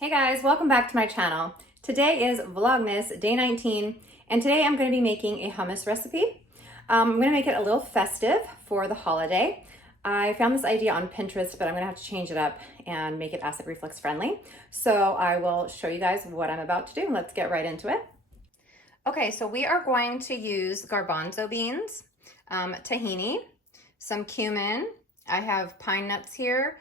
Hey guys, welcome back to my channel. Today is Vlogmas day 19, and today I'm going to be making a hummus recipe. I'm going to make it a little festive for the holiday. I found this idea on Pinterest, but I'm going to have to change it up and make it acid reflux friendly. So I will show you guys what I'm about to do. Let's get right into it. Okay, so we are going to use garbanzo beans, tahini, some cumin. I have pine nuts here.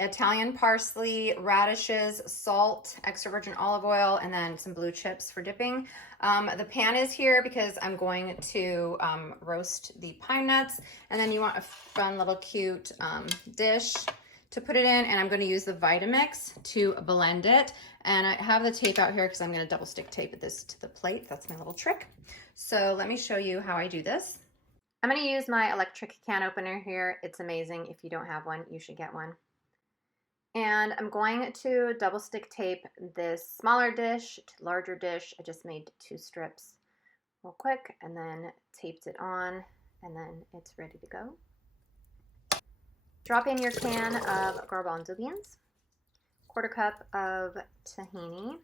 Italian parsley, radishes, salt, extra virgin olive oil, and then some blue chips for dipping. The pan is here because I'm going to roast the pine nuts, and then you want a fun little cute dish to put it in, and I'm going to use the Vitamix to blend it. And I have the tape out here because I'm going to double stick tape this to the plate. That's my little trick. So let me show you how I do this. I'm going to use my electric can opener here. It's amazing. If you don't have one, you should get one. And I'm going to double stick tape this smaller dish to larger dish. I just made 2 strips real quick and then taped it on, and then it's ready to go. Drop in your can of garbanzo beans, 1/4 cup of tahini,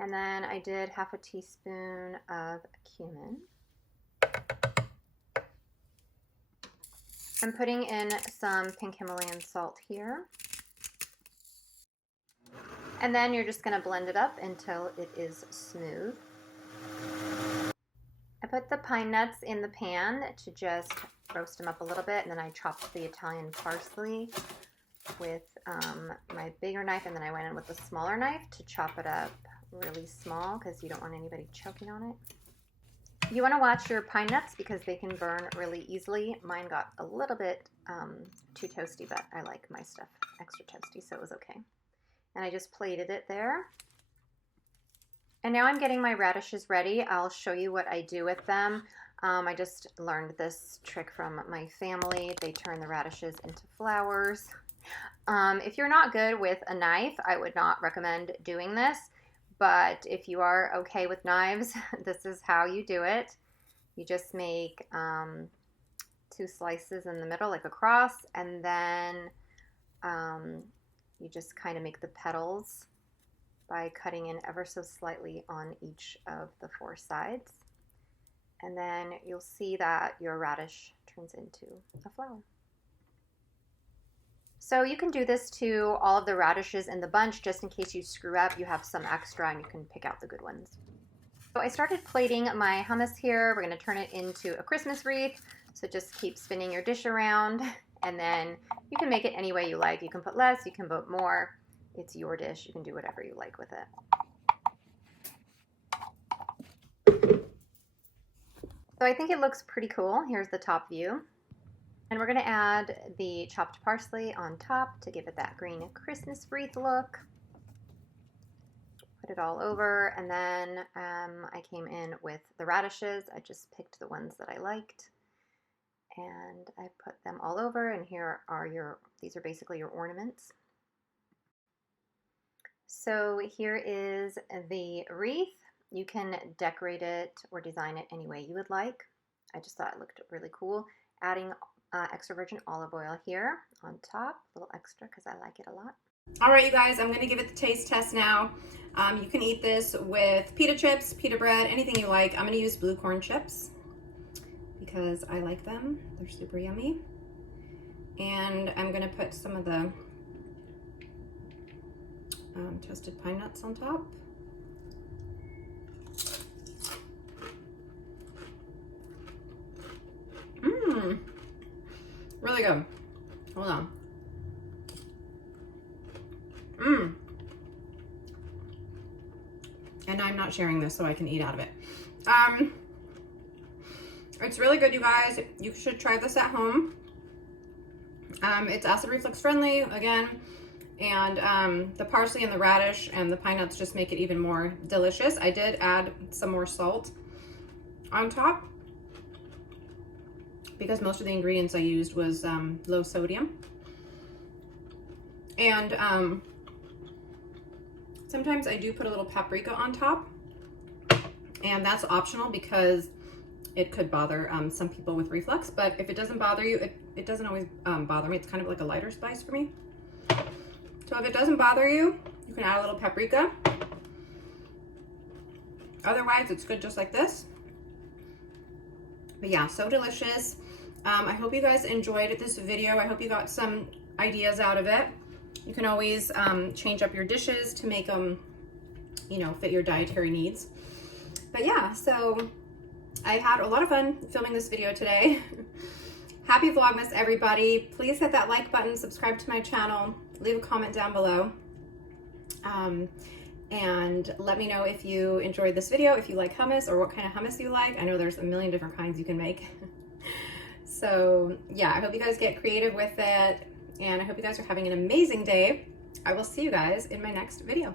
and then I did 1/2 teaspoon of cumin. I'm putting in some pink Himalayan salt here. And then you're just going to blend it up until it is smooth. I put the pine nuts in the pan to just roast them up a little bit, and then I chopped the Italian parsley with my bigger knife, and then I went in with the smaller knife to chop it up really small because you don't want anybody choking on it. You want to watch your pine nuts because they can burn really easily. Mine got a little bit too toasty, but I like my stuff extra toasty, so it was okay. And I just plated it there. And now I'm getting my radishes ready. I'll show you what I do with them. I just learned this trick from my family. They turn the radishes into flowers. If you're not good with a knife, I would not recommend doing this. But if you are okay with knives, this is how you do it. You just make 2 slices in the middle like a cross, and then you just kind of make the petals by cutting in ever so slightly on each of the 4 sides. And then you'll see that your radish turns into a flower. So you can do this to all of the radishes in the bunch just in case you screw up. You have some extra and you can pick out the good ones. So I started plating my hummus here. We're going to turn it into a Christmas wreath. So just keep spinning your dish around, and then you can make it any way you like. You can put less, you can put more. It's your dish. You can do whatever you like with it. So I think it looks pretty cool. Here's the top view. And we're going to add the chopped parsley on top to give it that green Christmas wreath look. Put it all over, and then I came in with the radishes. I just picked the ones that I liked, and I put them all over, and here are these are basically your ornaments. So here is the wreath. You can decorate it or design it any way you would like. I just thought it looked really cool. Adding extra virgin olive oil here on top, a little extra because I like it a lot. All right, you guys, I'm going to give it the taste test now. You can eat this with pita chips, pita bread, anything you like. I'm going to use blue corn chips because I like them. They're super yummy. And I'm going to put some of the toasted pine nuts on top. Mmm. Really good. Hold on. Mmm. And I'm not sharing this so I can eat out of it. It's really good, you guys. You should try this at home. It's acid reflux friendly, again. And the parsley and the radish and the pine nuts just make it even more delicious. I did add some more salt on top because most of the ingredients I used was low sodium. And sometimes I do put a little paprika on top, and that's optional because it could bother some people with reflux, but if it doesn't bother you, it doesn't always bother me. It's kind of like a lighter spice for me. So So if it doesn't bother you, you can add a little paprika. Otherwise, it's good just like this. But yeah, so delicious. I hope you guys enjoyed this video. I hope you got some ideas out of it. You can always change up your dishes to make them, you know, fit your dietary needs. But yeah, so I had a lot of fun filming this video today. Happy Vlogmas, everybody. Please hit that like button, subscribe to my channel, leave a comment down below. And let me know if you enjoyed this video, if you like hummus or what kind of hummus you like. I know there's a million different kinds you can make. So yeah, I hope you guys get creative with it, and I hope you guys are having an amazing day. I will see you guys in my next video.